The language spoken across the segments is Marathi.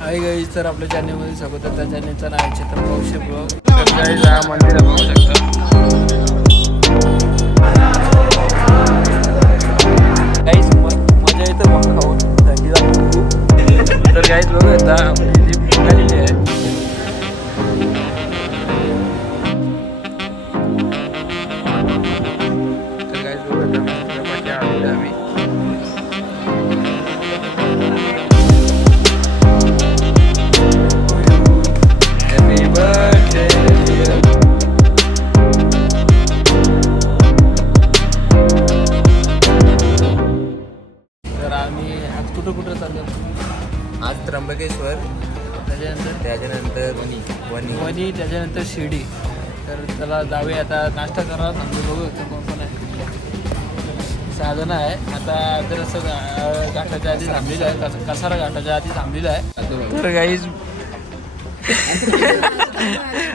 हाय गाईज, तर आपल्या चॅनलमध्ये स्वागत आहे. त्या चॅनलचं नाव आहे चेतन पावशे ब्लॉग. तर गाईज हा मंदिर बघू शकता. गाईज मजा येतं मग खाऊन थंडीला. तर गाईज बघू आता आपली जी निघालेली आहे. तर गाईज बघू आता मंदिरापाशी आलेलो आहे आम्ही. कुठं चाललो आज त्र्यंबकेश्वर, त्याच्यानंतर वणी, त्याच्यानंतर शिर्डी. तर त्याला जाऊया आता. नाश्ता करा, थांबू बघू कोण कोण आहे. साधन आहे आता. तर असं घाटाच्या आधी थांबलेलं आहे, कसारा घाटाच्या आधी थांबलेलं आहे. तर गाईज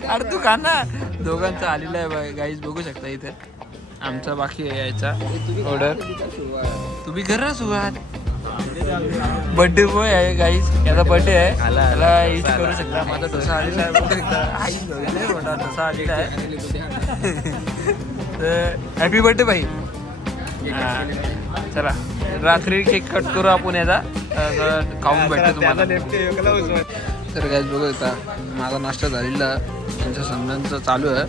अरे तू खा ना. दोघांचा आलेला आहे गाईज, बघू शकता इथे. आमचा बाकी आहे यायचा ऑर्डर. तुम्ही कर ना सुरुवात. बर्थडे बॉय आहे गाईज, याचा बर्थडे आहे. त्याला यूज करू शकता. माझा डोसा आलेला आहे, बघू शकता. मोठा डोसा आलेला आहे. तर हॅपी बर्थडे भाई. चला रात्री केक कट करू आपण याचा, खाऊन भेटतो तुम्हाला. तर गाईज बघू शकता माझा नाश्ता झालेला, त्यांच्या संघांचं चालू आहे.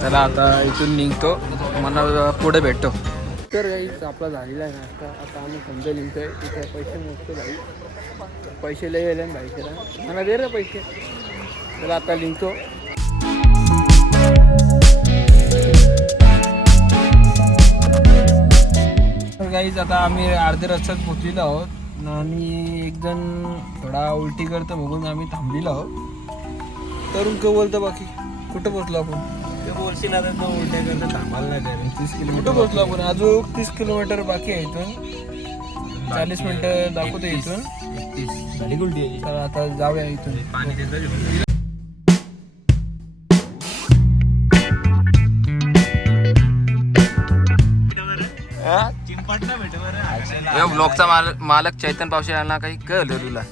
त्याला आता इथून निघतो, मला पुढे भेटतो. तर गाईज आपला झालेला आहे नाश्ता. आता आम्ही समजा निघतोय. इथे पैसे मोजतो भाई, पैसे लय गेले भाईला. मला दे रे पैसे. त्याला आता निघतो. तर गाईज आता आम्ही अर्ध्या रस्त्यात पोचलेलो आहोत आणि एक जण थोडा उलटी करतो बघून आम्ही थांबलेलो आहोत. तरुण का बोलतो बाकी कुठं पोचलो आपण? बोलशील आता तो उलट्या करता थांबायला नाही. 30 कुठं पोचलो आपण? अजून 30 किलोमीटर बाकी आहे. इथून 40 मिनिटं दाखवतो इथून. 30 झाली उलटी आहे. तर आता जाऊया इथून. पाणी देतो. ब्लॉगचा मालक चैतन पावशे यांना काही कळलं तुला?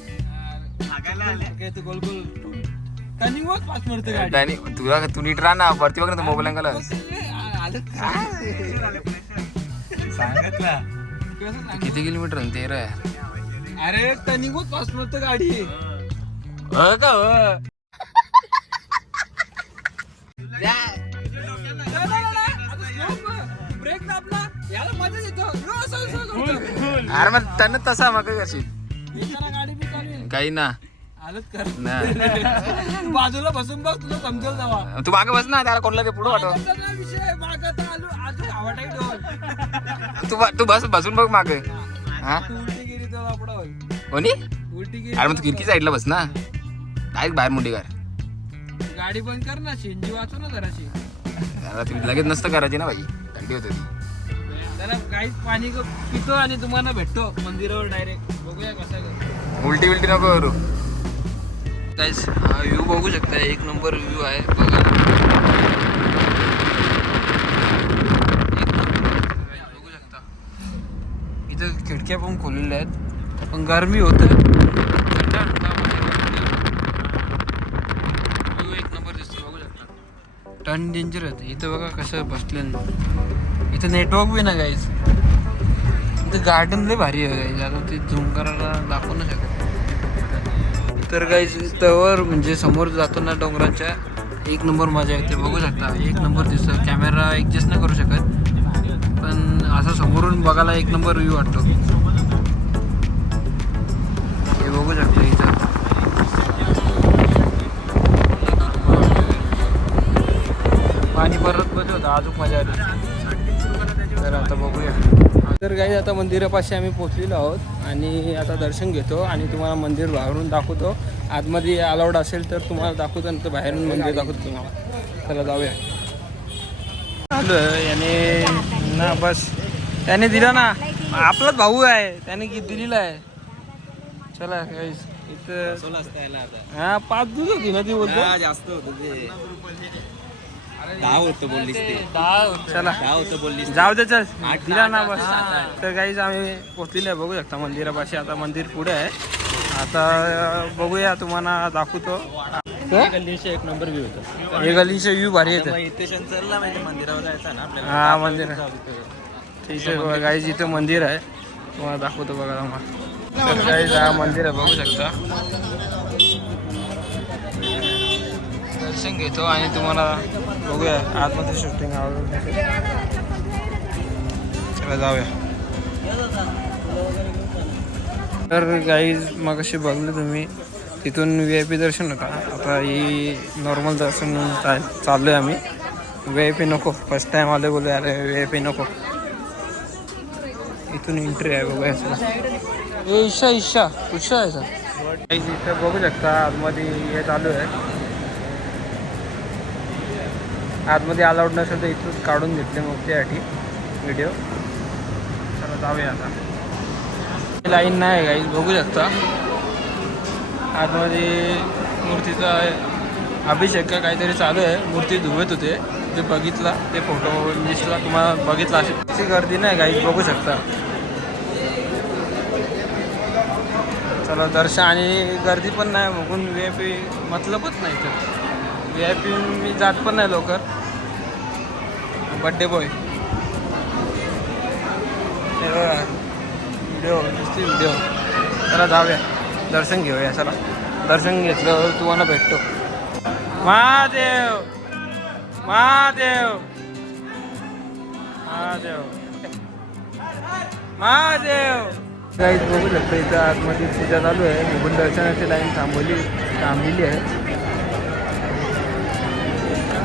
तुला तू नीट राहा ना, वरती बघ ना मोबाईल अंगाला. किती किलोमीटर? 13. अरे टर्निंग होत पास मिळतं गाडी. ब्रेक दाबला याला मजा येतो. अरे मग त्यानं तसा मग करशील गाडी बी चालू काही ना. बाजूला बसून बघ, तुला समजेल जावा. तू मागे बस ना, त्याला कोणला ते पुढे वाटव. तू बस बसून बघ मागे. हा कोणी? अरे मग तू खिडकी साईडला बस ना, डायरेक्ट बाहेर मुंडी कर. गाडी बंद कर ना, शिंजी वाचू ना जराशी. तुम्ही लगेच नसतं करायची ना भाई, थंडी होते ती. त्याला काहीच पाणी पितो आणि तुम्हाला भेटतो मंदिरावर डायरेक्ट. बघूया कसं. उलटी नको करू. गाईस हा व्ह्यू बघू शकता, एक नंबर व्ह्यू आहे बघा. बघू शकता इथं खिडक्या पण खोललेल्या आहेत, पण गरमी होत. व्ह्यू एक नंबर दिसतो, बघू शकता. टर्न डेंजर आहे इथं. बघा कसं बसले. इथं नेटवर्क बी ना गाईज. इथं गार्डन लय भारी आहे गाईज. आता ते झूम करायला दाखवू नाही शकत. तर गाईज तवर म्हणजे समोर जातो ना डोंगराच्या, एक नंबर मजा येते. बघू शकता एक नंबर दिसतं. कॅमेरा ॲडजस्ट नाही करू शकत, पण असं समोरून बघायला एक नंबर व्ह्यू वाटतो. हे बघू शकता इथं पाणी परत बस होतं, अजून मजा आली. तर आता बघूया. तर गाईज आता मंदिरापाशी आम्ही पोचलेलो आहोत आणि आता दर्शन घेतो आणि तुम्हाला मंदिर बाहेरून दाखवतो. आतमध्ये अलाउड असेल तर तुम्हाला दाखवतो, नंतर बाहेरून मंदिर दाखवतो तुम्हाला. चला जाऊया. चालू आहे याने ना, बस त्याने दिला ना, आपलाच भाऊ आहे त्याने दिलेला आहे. चला गाईज इथं हा 5 दूध होती ना ती, बोलतो जास्त होत. 10 होतं बोललीस ते. चला 10 होतं बोललीस. जाऊ दे, चल दिला ना बस. तर गाईज आम्ही पोचलेलो आहे, बघू शकता मंदिरापाशी. आता मंदिर पुढे आहे आता बघूया तुम्हाला दाखवतो. गल्लीचे एक नंबर व्ह्यू होता. हे गल्लीचे व्ह्यू भारी येतात. इथेशन चालला म्हणजे मंदिरावर जायचं ना आपल्याला. हा मंदिर ठीक आहे गाईज, इथं मंदिर आहे तुम्हाला दाखवतो बघा मला. तर गाईज हा मंदिर आहे बघू शकता. दर्शन घेतो आणि तुम्हाला बघूया आतमध्ये शूटिंग आवडत. चला जाऊया. तर गाईज मग अशी बघली तुम्ही तिथून VIP दर्शन होता. आता ही नॉर्मल दर्शन चाललो आहे आम्ही. VIP नको, फर्स्ट टाइम आले बोलले अरे VIP नको. इथून एंट्री आहे बघूया. चला ईशा कुठं आहे सर गाईज, इथं बघू शकता आतमध्ये हे चालू आहे. आतमध्ये अलाउड नसेल तर इथून काढून घेतले मग त्यासाठी व्हिडिओ. चला जाऊया आता. लाईन नाही गाईज बघू शकता. आतमध्ये मूर्तीचा अभिषेक का काहीतरी चालू आहे. मूर्ती धुवत होते ते बघितला, ते फोटो दिसला तुम्हाला बघितला. अशी गर्दी नाही गाईज बघू शकता. चला दर्शन आणि गर्दी पण नाही बघून VIP मतलबच नाही तर VIP मी जात पण नाही लवकर. Birthday boy video. चला जाऊया दर्शन घेऊया. चला दर्शन घेतलं तुम्हाला भेटतो. महादेव महादेव महादेव महादेव. गाईज बघू शकता इथं आतमध्ये पूजा चालू आहे. मुकुंद दर्शनाची लाईन थांबलेली आहे.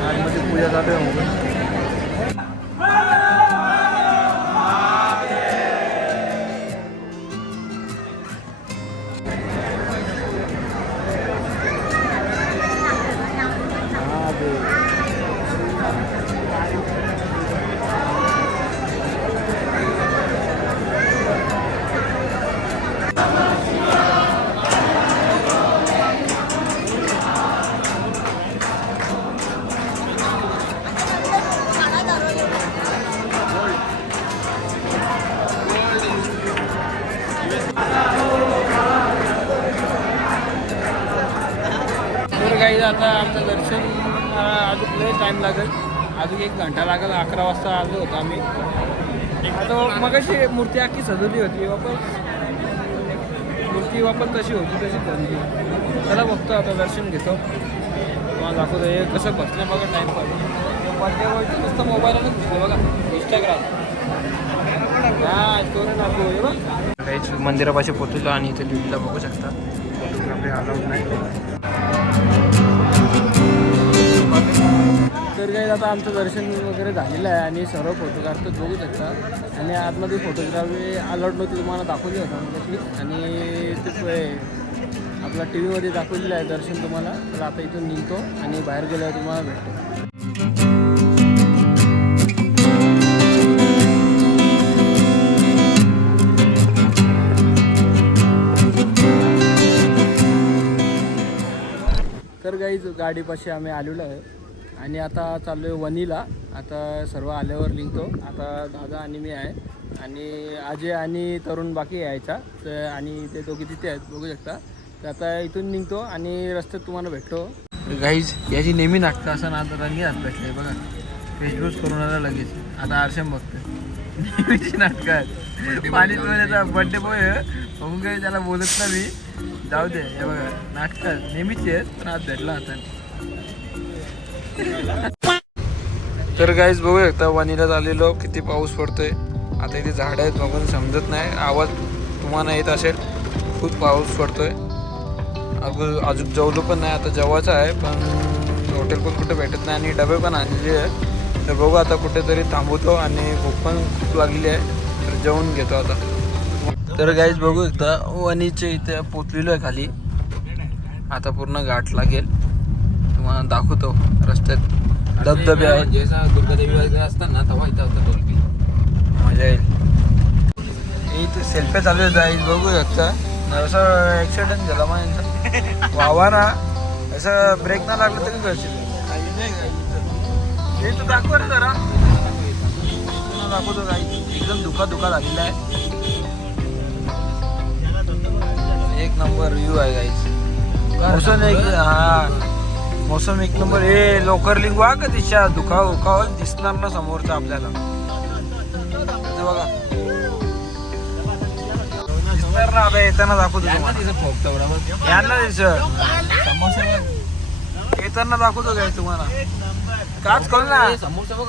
आतमध्ये पूजा चालू आहे मुकुंद. काही आता आमचं दर्शन अजून लय टाईम लागेल. अजून 1 घंटा लागेल. 11 वाजता आलो होतो आम्ही. आता मग अशी मूर्ती अख्खी सजवली होती वापस तशी होती तशी धरली. चला बघतो आता दर्शन घेतो तुम्हाला दाखवतो. हे कसं बसलं बघा टाईम पाहिजे. बड्डेवरती नुसतं मोबाईलच दिसलं बघा. इंस्टाग्राम हा स्टोरी दाखवू हे बघ. काहीच मंदिरापाशी पोचलो आणि इथे लिहिला बघू शकता. फोटोग्राफी अलाउड नाही. तर काही आता आमचं दर्शन वगैरे झालेलं आहे आणि सर्व फोटो काढतो बघू शकता. आणि आतमध्ये फोटोग्राफी अलाउड नव्हती तुम्हाला दाखवली होता म्हणजे. आणि ते आपला TV मध्ये दाखवलेलं आहे दर्शन तुम्हाला. तर आता इथून निघतो आणि बाहेर गेल्यावर तुम्हाला भेटतो. तर काही गाडीपाशी आम्ही आलेलो आहे आणि आता चाललो आहे वनीला. आता सर्व आल्यावर निघतो. आता दादा आणि मी आहे आणि अजय आणि तरुण बाकी यायचा तर. आणि ते दोघे तिथे आहेत बघू शकता. तर आता इथून निघतो आणि रस्त्यात तुम्हाला भेटतो. गाईज याची नेहमी नाटकं असं ना. आता रंगी हात भेटले बघा. फेसबुक करून आला लगेच. आता आरशम बघतोय. नेहमीची नाटकं आहेत. पाणीच म्हणजे बड्डे बॉय बघून काही त्याला बोलत ना मी. जाऊ दे हे बघा नाटकं नेहमीची आहेत पण आज भेटला आता. तर गाईज बघू शकता वनीला आलेलो. किती पाऊस पडतोय. आता इथे झाडं आहेत बघून समजत नाही. आवाज तुम्हाला येत असेल. खूप पाऊस पडतोय. अजून जेवलो पण नाही. आता जेवायचं आहे पण हॉटेल पण कुठे भेटत नाही आणि डबे पण आणलेले आहे. तर बघू आता कुठेतरी थांबवतो आणि भूक पण खूप लागलेली आहे. तर जेवून घेतो आता. तर गाईज बघू शकता वनीचे इथे पोचलेलो आहे खाली. आता पूर्ण घाट लागेल तुम्हाला दाखवतो. रस्त्यात धबधबे आहेत. जसा दुर्गादेवी वगैरे असतात ना तेव्हा इथं होतं डॉल्फिन. मजा येईल. इथे सेल्फी चालू आहे गाईज बघू शकता. असं ॲक्सिडेंट झाला मग यांचा वावा ना. असं ब्रेक ना लागलं तरी करशील. हे तू दाखव रे जरा. दाखवतो गाईज एकदम धुका झालेला आहे. एक एक नंबर व्ह्यू आहे गाईज. मौसम एक नंबर. हे लवकर लिंक वा का दिशा दुखाव दिसणार ना समोरचा आपल्याला. इथं बघा दिसणार ना. आता येताना दाखवतो तुम्हाला. यांना येताना दाखवतो काय तुम्हाला. काच करू ना समोसा बघ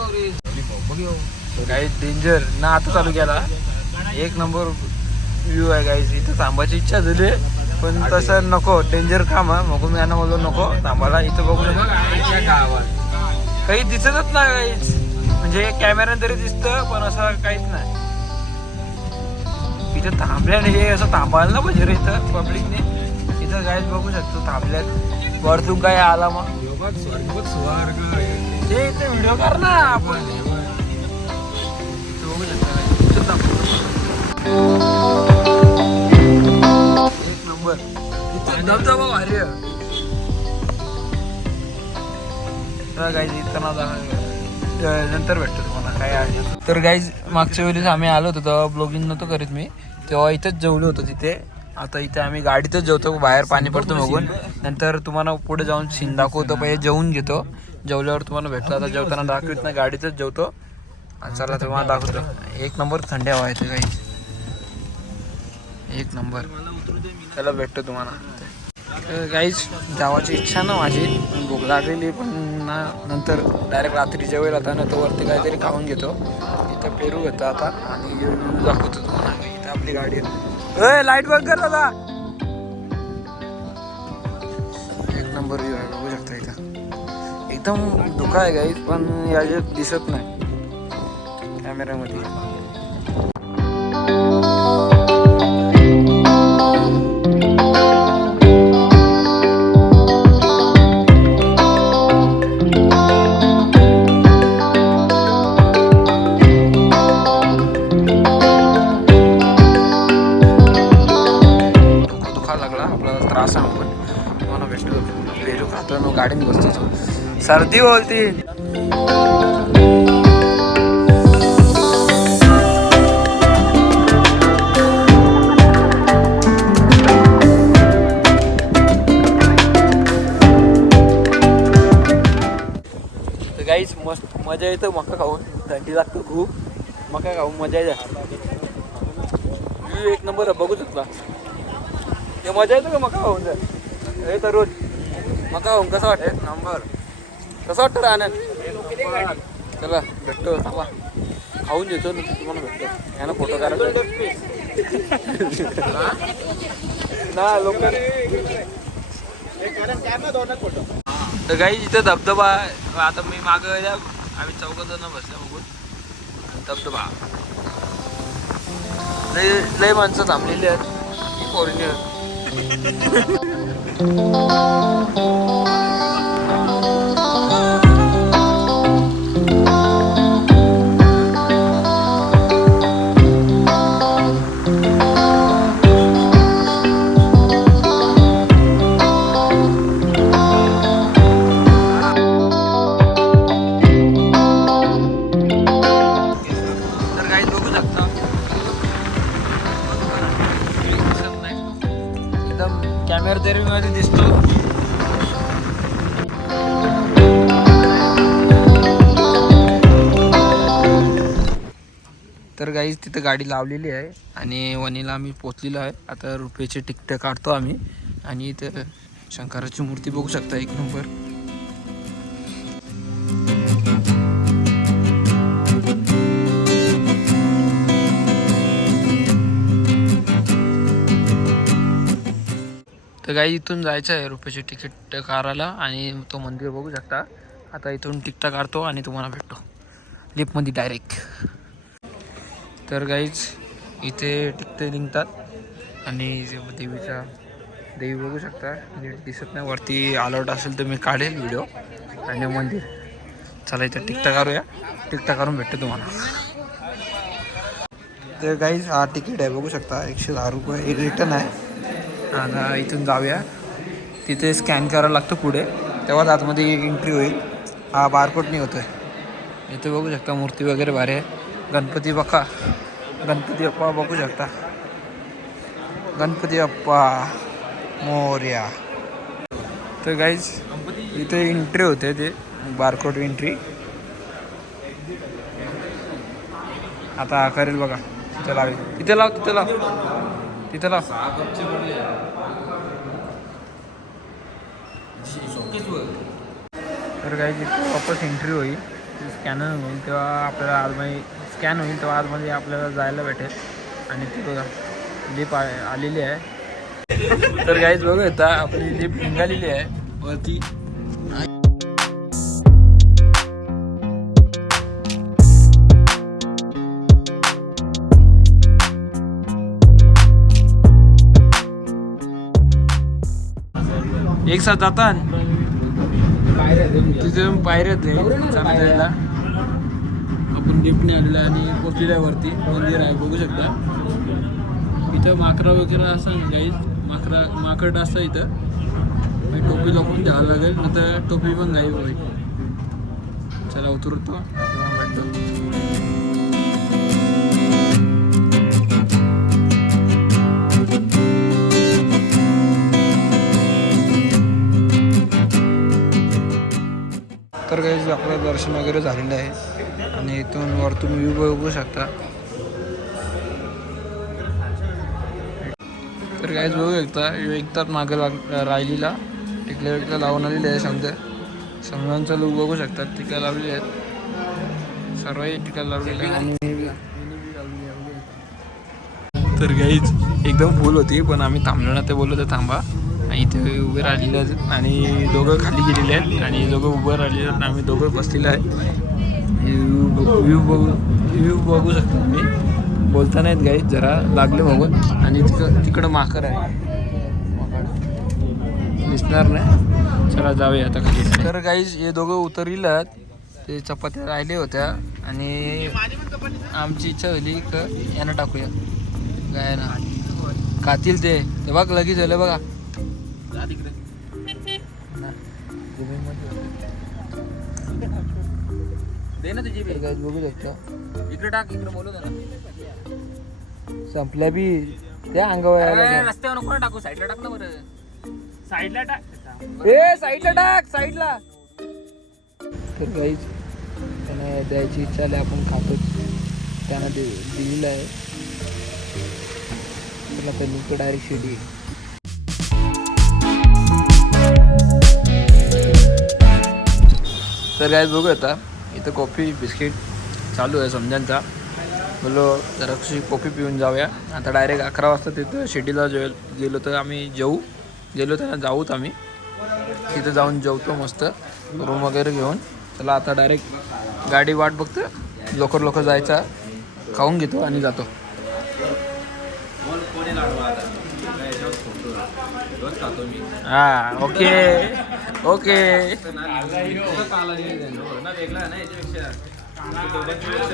काही डेंजर ना. आता चालू केला. एक नंबर व्ह्यू आहे गाईज. इथं थांबायची इच्छा झाली पण तसं नको. डेंजर काम आहे मग मी यांना बोललो नको थांबायला. इथं बघू काही दिसतच नाही काहीच. म्हणजे कॅमेऱ्याने तरी दिसतं पण असं काहीच नाही. इथं थांबल्याने हे असं थांबायला ना पाहिजे रे इथं पब्लिकने. इथं गाईज बघू शकतो थांबल्यात. वरतून काय आला मग ते इथे व्हिडिओ कर ना आपण. इथं बघू शकतो एक नंबर. इथं धबधबा भारी आहे. गाईज इथं नंतर भेटतो तुम्हाला काय आहे. तर गाईज मागच्या वेळेस आम्ही आलो होतो तेव्हा ब्लॉगिंग नव्हतं करीत मी. तेव्हा इथंच जेवलो होतो तिथे. आता इथे आम्ही गाडीतच जेवतो. बाहेर पाणी पडतो बघून. नंतर तुम्हाला पुढे जाऊन सीन दाखवतो. पहिले जेवून घेतो. जेवल्यावर तुम्हाला भेटतो. आता जेवताना दाखवत नाही गाडीतच जेवतो. चला तुम्हाला दाखवतो. एक नंबर थंडी हवा येते गाईज. एक नंबर. चला भेटतो तुम्हाला. गाईज जावाची इच्छा ना माझी. भूक लागलेली पण ना. नंतर डायरेक्ट रात्री जेवेल आता ना तर वरती काहीतरी खाऊन घेतो. इथं पेरू घेतो आता आणि दाखवतो तुम्हाला. इथं आपली गाडी आहे. लाईट बंद कर दादा. एक नंबर व्ह्यू आहे बघू शकता. इथं एकदम धुका आहे गाईज पण याच्यात दिसत नाही कॅमेऱ्यामध्ये. त्रास आहे पण तुम्हाला भेटतो. पेरू खातो गाडीत बसतो. सर्दी बोलती. गाईच मस्त मजा येतं मका खाऊन. थंडी लागतं खूप. मका खाऊन मजा येते. व्ह्यू एक नंबर बघू शकता. ते मजा येतं का मका खाऊन. जर हे तर रोज मका खाऊन कसं वाटतं. एक नंबर. कसं वाटतं राहण्यात. चला भेटतो. चला खाऊन देतो तुम्हाला भेटतो. यानं फोटो काढायचा ना लोक. तर काही इथं धबधबा. आता मी मागं आम्ही 4 जण बसल्या बघून. धबधबा लय माणसं थांबलेली आहेत. फॉरेनर. कॅमेरा तरी मध्ये दिसतो. तर गाईज तिथं गाडी लावलेली आहे आणि वणीला आम्ही पोचलेलो आहे. आता रुपयाचे तिकीट काढतो आम्ही. आणि इथं शंकराची मूर्ती बघू शकता एक नंबर. तर काही इथून जायचं आहे रुपयाचे तिकीट काढायला आणि तो मंदिर बघू शकता. आता इथून तिकीट काढतो आणि तुम्हाला भेटतो लिफ्टमध्ये डायरेक्ट. तर गाईज इथे तिकीट निघतात आणि देवी बघू शकता. नीट दिसत नाही. वरती अलर्ट असेल तर मी काढेल व्हिडिओ. आणि मंदिर. चला इथं तिकीट काढूया. तिकीट काढून भेटतो तुम्हाला. तर गाईज हा तिकीट आहे बघू शकता. 110 रुपये रिटर्न आहे. आता इथून जाऊया. तिथे स्कॅन करायला लागतं पुढे तेव्हाच आतमध्ये एंट्री होईल. हा बारकोड नाही होतोय. इथे बघू शकता मूर्ती वगैरे भारी आहे. गणपती बाप्पा. गणपती बाप्पा बघू शकता. गणपती बाप्पा मोर्या. तर गाईज इथे एंट्री होते ते बारकोड एंट्री. आता हा करेल बघा. तिथे लावेल. तिथे लाव तिथे लाव तिथे लाव. तर गाईज इथे वापस एंट्री होईल. स्कॅनर होईल तेव्हा आपल्याला आतमध्ये स्कॅन होईल तेव्हा आतमध्ये आपल्याला जायला भेटेल. आणि ती बघा लिप आलेली आहे. तर गाईज बघू आता आपली लिप निघालेली आहे वरती. एक साथ जाता तिथे पायऱ्या जायला. आपण लिफ्टने आलेलं आहे आणि पोचलेल्या वरती मंदिर आहे बघू शकता. इथं माकरा वगैरे असं गाईज माकड असतं इथं. टोपी लपून द्यावं लागेल नंतर टोपी पण गायब होईल. चला उतरतो भेटतो. तर गाईज आपलं दर्शन वगैरे झालेलं आहे आणि इथून वरतून व्ह्यू बघू शकता. तर गाईज बघू शकता एकताच मागे राहिलेला टिकल्या लावून आलेले आहे. समजांचा लूक बघू शकतात. टिका लावलेले आहेत सर्व टिका लावलेले आणि तर गाईज एकदम फुल होती पण आम्ही थांबलो ना. ते बोललो तर थांबा. इथे उभे राहिलेले आहेत आणि दोघं खाली गेलेले आहेत आणि दोघं उभं राहिलेले आहेत. आम्ही दोघं बसलेलं आहे. व्ह्यू बघू शकतो तुम्ही. बोलता नाहीत गाईज जरा लागले बघून. आणि तिकडं माकड आहे. दिसणार नाही. चला जाऊया आता खाली. तर गाईज हे दोघं उतरलेले आहेत. ते चपात्या राहिले होत्या आणि आमची इच्छा झाली का यांना टाकूया काय ना खातील ते बघ लगेच झालं बघा. दे ना तुझी बघू शकता. इकडे टाक इकडे बोलू ना. संपल्या बी त्या अंगावर रस्त्यावर नको टाकू साईडला टाक ना बरं. साईडला टाक. साईडला टाक साईडला. तर गाईज त्यांना द्यायची इच्छा आली आपण खातो. त्यांना दिलेलं आहे. त्याला त्यांनी डायरेक्ट शिडी. तर गाईज बघू आता इथं कॉफी बिस्किट चालू आहे समजांचा. बोलो जरा कशी कॉफी पिऊन जाऊया. आता डायरेक्ट 11 वाजता तिथं शिर्डीला गेलो तर आम्ही गेलो तर जाऊत आम्ही. तिथं जाऊन जेवतो मस्त रूम वगैरे घेऊन. चला आता डायरेक्ट गाडी वाट बघतो. लवकर जायचा. खाऊन घेतो आणि जातो. हां ओके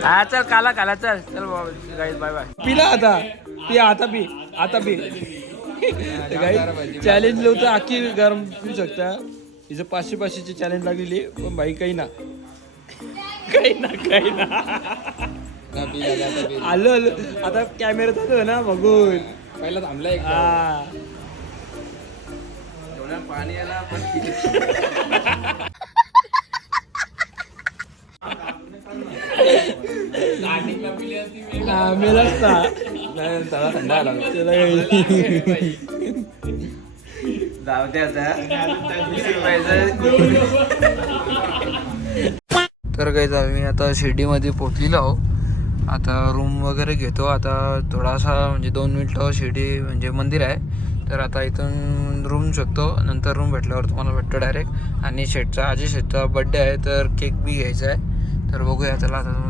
हा चल काला चल बाबा गाईज बाय बाय. पिला आता पी चॅलेंज लावतं आखी गरम पिऊ शकता. हिचं 500ची चॅलेंज लागलेली पण बाई काही ना आलो आता कॅमेरा चालू ना बघून पहिला थांबलाय पाणी आला पण मेलाच ना. थंड आला तर काही आम्ही आता शिर्डीमध्ये पोचलेलो आहो. आता रूम वगैरे घेतो. आता थोडासा म्हणजे 2 मिनिटं शिर्डी म्हणजे मंदिर आहे. तर आता इथून रूम शकतो. नंतर रूम भेटल्यावर तुम्हाला भेटतो डायरेक्ट. आणि अजय शेठचा बड्डे आहे तर केक बी घ्यायचा आहे. तर बघूया त्याला आता.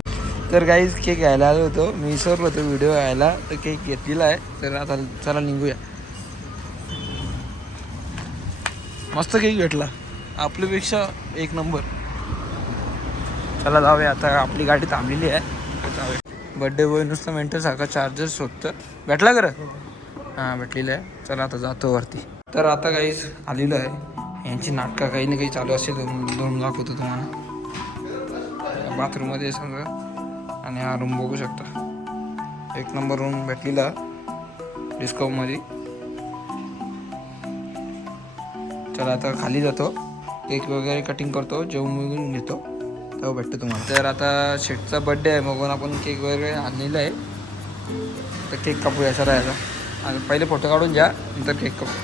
तर गाईज केक घ्यायला आलो होतो. मी विसरलो होतो व्हिडिओ घ्यायला. तर केक घेतलेला आहे. तर आता चला निघूया. मस्त केक भेटला आपल्यापेक्षा 1 नंबर. चला जाऊया आता. आपली गाडी थांबलेली आहे. जाऊया. बड्डे बॉय नुसतं मेंटेनसारखा चार्जर शोधतं. भेटला खरं हां भेटलेलं आहे. चला आता जातो वरती. तर आता काहीच आलेलं आहे. यांची नाटकं काही ना काही चालू असेल. दोन दाखवतो तुम्हाला. बाथरूममध्ये सगळं. आणि हा रूम बघू शकता. 1 नंबर रूम भेटलेला डिस्काउंटमध्ये. चला आता खाली जातो, केक वगैरे कटिंग करतो, जेवून घेतो, तेव्हा भेटतो तुम्हाला. तर आता शेटचा बड्डे आहे, मग आपण केक वगैरे आणलेला आहे. तर केक कापूया सर याचा. आणि पहिले फोटो काढून घ्या, नंतर केक कापू.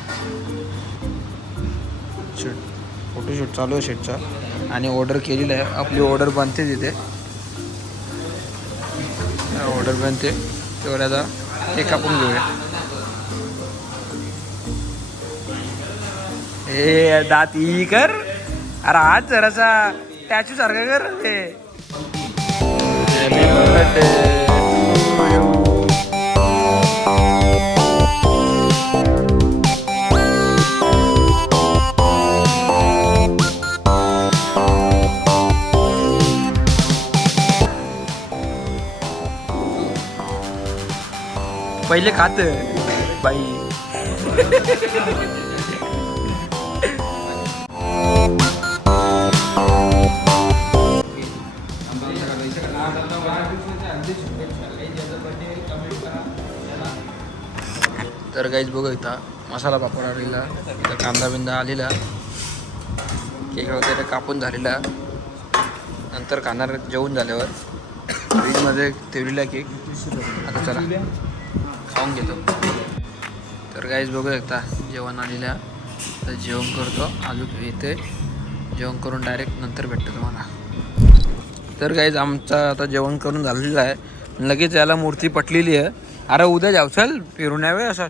शूट फोटोशूट चालू आहे शेटचा. आणि ऑर्डर केलेलं आहे, आपली ऑर्डर बनते तिथे, ऑर्डर बनते तेवढ्या आता केक कापून घेऊया. ए दात ई कर, अरे आज जरासा टॅचू सारखं कर रे. पहिले खात बाई. तर काहीच बघू इथं मसाला पापड आलेला, इथं कांदा बिंदा आलेला, केक वगैरे कापून झालेला. नंतर खाणार जेवून झाल्यावर. फ्रीजमध्ये ठेवलेला केक. आता चला खाऊन घेतो. तर काहीच बघू शकता जेवण आलेलं. तर जेवण करतो, अजून येते जेवण करून डायरेक्ट नंतर भेटतो तुम्हाला. तर काहीच आमचं आता जेवण करून झालेलं आहे. लगेच याला मूर्ती पटलेली आहे. अरे उद्या जाऊ चल फिरून यावे. असं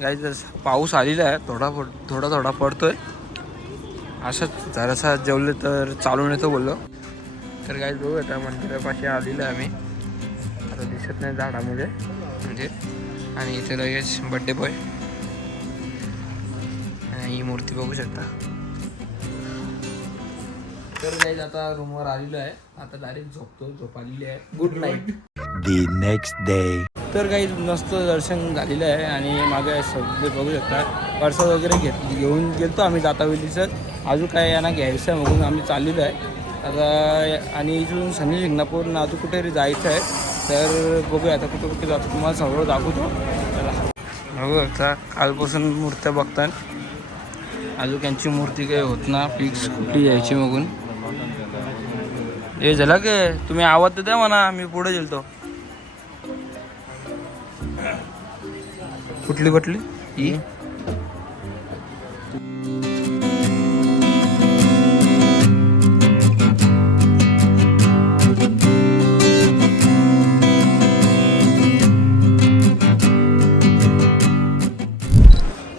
काहीच पाऊस आलेला आहे, थोडा पडतोय. असंच जरासा जेवलं तर चालून येतो बोललो. तर काहीच बघू आता मंदिरापाशी आलेलं आहे आम्ही. आता दिसत नाही झाडामध्ये म्हणजे. आणि इथे लगेच बड्डे बॉय आणि ही मूर्ती बघू शकता. तर काहीच आता रूमवर आलेलो आहे. आता डायरेक्ट झोप आलेली आहे. Good night. The next day. तर काही मस्त दर्शन झालेलं आहे. आणि मागे सगळे बघू शकता प्रसाद वगैरे घेऊन गेलतो आम्ही जातावेलीचं. अजून काय यांना घ्यायचं आहे म्हणून आम्ही चाललेलो आहे आता. आणि इथून शनी शिंगणापूर अजून कुठेतरी जायचं आहे. तर बघूया आता कुठे जातो, तुम्हाला सगळं दाखवतो. चला बघू शकता कालपासून मूर्त्या बघतात. अजून त्यांची मूर्ती काही होत ना फिक्स कुठली यायची बघून. हे झालं की तुम्ही आवाज तर द्या म्हणा, मी पुढे गेलतो. कुठली ही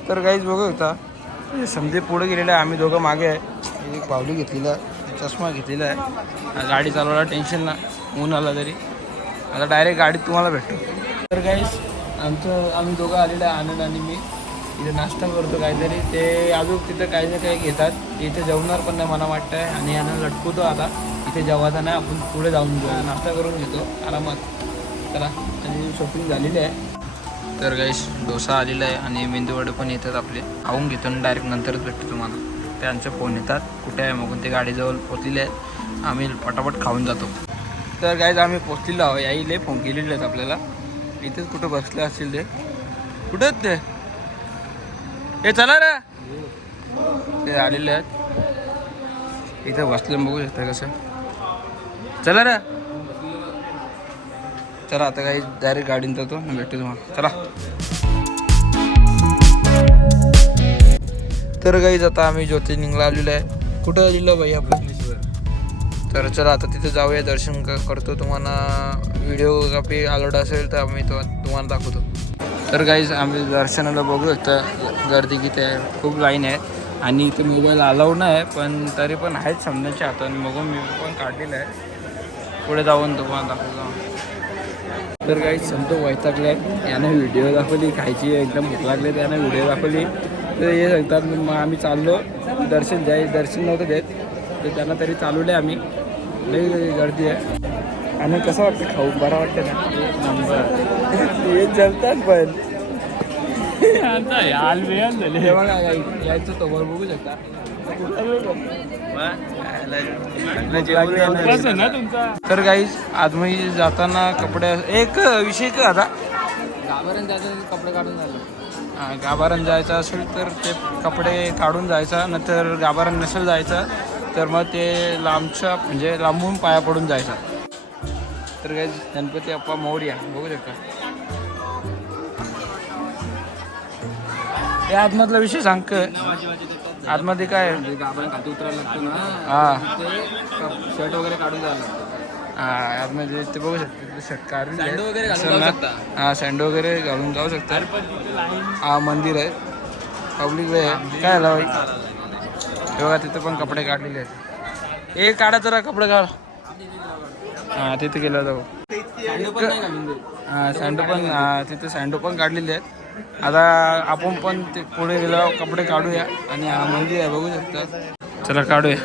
तर काहीच बघू होता समजे पुढे गेलेलं आहे. आम्ही दोघं मागे आहे. एक बावली घेतलेला, चष्मा घेतलेला आहे. गाडी चालवायला टेन्शन ना, ऊन आला तरी. आता डायरेक्ट गाडीत तुम्हाला भेटतो. तर काहीच आम्ही दोघं आलेलं आहे, आनंद आणि मी. इथे नाश्ता करतो काहीतरी. ते अजून तिथं काही ना काही घेतात. इथे जेवणार पण नाही मला वाटतं आहे. आणि यांना लटकवतो आता. इथे जेवायचा नाही, आपण पुढे जाऊन घेऊ, नाश्ता करून घेतो आरामात. चला आणि शॉपिंग झालेली आहे. तर काहीच डोसा आलेला आहे आणि मेंदूवडे पण येतात आपले. खाऊन घेतो आणि डायरेक्ट नंतरच भेटतो तुम्हाला. त्यांचे फोन येतात कुठे आहे मग. ते गाडीजवळ पोचलेले आहेत, आम्ही पटापट खाऊन जातो. तर काहीच आम्ही पोचलेलो आहोत. याईले फोन केलेले आहेत आपल्याला. इथेच कुठं बसले असतील ते. कुठे आहेत ते? हे चला रे. ते आलेले आहेत इथं बसले, बघू शकता कसं. चला रे. चला आता काही डायरेक्ट गाडीने जातो, भेटतो तुम्हाला. चला. तर काहीच आता आम्ही ज्योतिर्लिंगला आलेलो आहे. कुठं आलेलो बाई आपण? तर चला आता तिथे जाऊया, दर्शन करतो. तुम्हाला व्हिडिओ कापी अलाउड असेल तर आम्ही तुम्हाला दाखवतो. तर काहीच आम्ही दर्शनाला बघू शकता गर्दी किती आहे, खूप लाईन आहे. आणि इथं मोबाईल अलाउड नाही आहे, पण तरी पण आहेत समजायच्या हाताने. मग मी पण काढलेलं आहे, पुढे जाऊन तुम्हाला दाखवतो. तर काही समतो वैतागले आहे. यानं व्हिडिओ दाखवली, खायची एकदम भूक लागली, त्यानं व्हिडिओ दाखवली. तर हे सांगतात मग आम्ही चाललो. दर्शन नव्हतं देत, तर त्यांना तरी चालवले आम्ही. लई गर्दी आहे. आणि कसं वाटतं खाऊ? बरं वाटतं ना? हे जमतात पण बघा यायचं तो वर बघू शकता. तर गाईज आदमी जाताना कपडे एक विषय का आता गावापर्यंत जायचं कपडे काढून झालं. गाभारण जायचं असेल तर ते कपडे काढून जायचा, नंतर गाभारण नसेल जायचं तर मग ते लांबच्या म्हणजे लांबून पाया पडून जायचा. तर काय गणपती अप्पा मोरया बघू शकता. हे आतमधला विषय सांग आतमध्ये काय गाभण खाली उतरायला लागतं ना, हा शर्ट वगैरे काढून जायला लागतं. हा आतमध्ये ते बघू शकता शर्ट काढून सँडो वगैरे घालून जाऊ शकता. हा सँडो वगैरे घालून जाऊ शकता. हा मंदिर आहे, पब्लिक वे आहे. काय आला भाई हे बघा तिथे पण कपडे काढलेले आहेत. हे काढा जरा कपडे काढ. हा तिथे गेला जाऊ. हा सँडो पण तिथे सँडो पण काढलेले आहेत. आता आपण पण ते पुढे गेल्यावर कपडे काढूया आणि हा मंदिर आहे बघू शकता. चला काढूया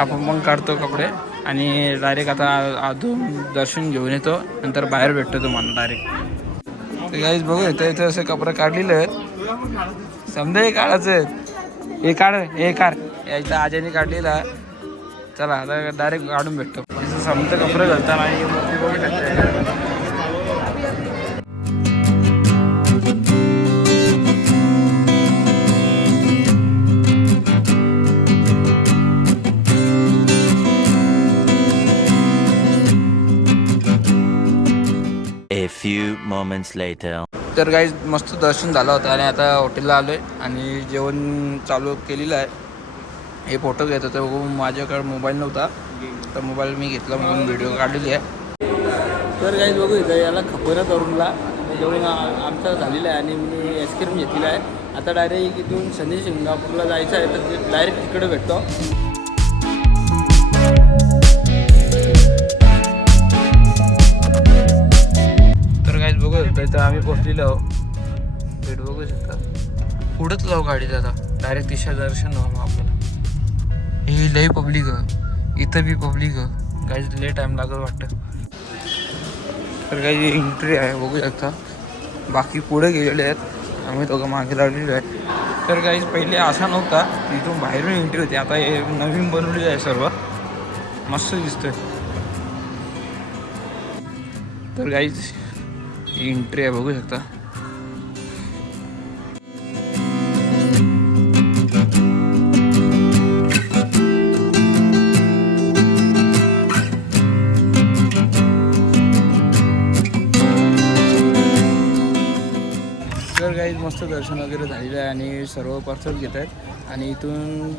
आपण पण काढतो कपडे आणि डायरेक्ट आता अजून दर्शन घेऊन येतो, नंतर बाहेर भेटतो तुम्हाला डायरेक्ट. ते काहीच बघू येतं इथे असे कपडे काढलेले आहेत. समजा हे काढायचं आहे, हे काढ हे काढ यायचं आजाने काढलेला. चला आता डायरेक्ट काढून भेटतो. समजा कपडे घालताना आणि मूर्ती बघू शकता. A few moments later. तर काही मस्त दर्शन झालं होतं आणि आता हॉटेलला आलो आहे आणि जेवण चालू केलेलं आहे. हे फोटो घेत होते बघून माझ्याकडे मोबाईल नव्हता तर मोबाईल मी घेतला म्हणून व्हिडिओ काढलेली आहे. तर काही बघू इथं याला खबर तरुणला जेवण आमचं झालेलं आहे आणि मी आईस्क्रीम घेतलेला आहे. आता डायरेक्ट इथून शनी शिंगणापूरला जायचं आहे तर डायरेक्ट तिकडे भेटतो. तर आम्ही पोहोचलेलो आहोत. भेट बघू शकता. पुढंच जाऊ गाडीत आता डायरेक्ट दिशा दर्शन व्हावं आपल्याला. हे लई पब्लिक आहे, इथं बी पब्लिक आहे. काहीच लई टाईम लागत वाटतं. तर काही एंट्री आहे बघू शकता. बाकी पुढे गेलेले आहेत, आम्ही दोघं मागे लागलेलो आहे. तर काही पहिले असा नव्हता, इथून बाहेरून एंट्री होती. आता हे नवीन बनवलेलं आहे सर्व, मस्त दिसतंय. तर काहीच एंट्री आहे बघू शकता. तर काही मस्त दर्शन वगैरे झालेलं आहे आणि सर्व पार्सल घेत आहेत आणि इथून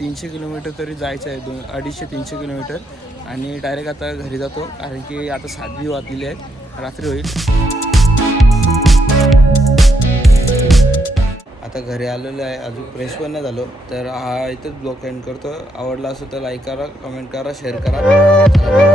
300 किलोमीटर तरी जायचं आहे, 250-300 किलोमीटर. आणि डायरेक्ट आता घरी जातो कारण की आता 7 वाजलेले आहेत, रात्री होईल. आता घरी आलेलो आहे, अजून फ्रेश पण नाही झालो. तर हा इथंच ब्लॉग एंड करतो. आवडला असेल तर लाईक करा, कमेंट करा, शेअर करा.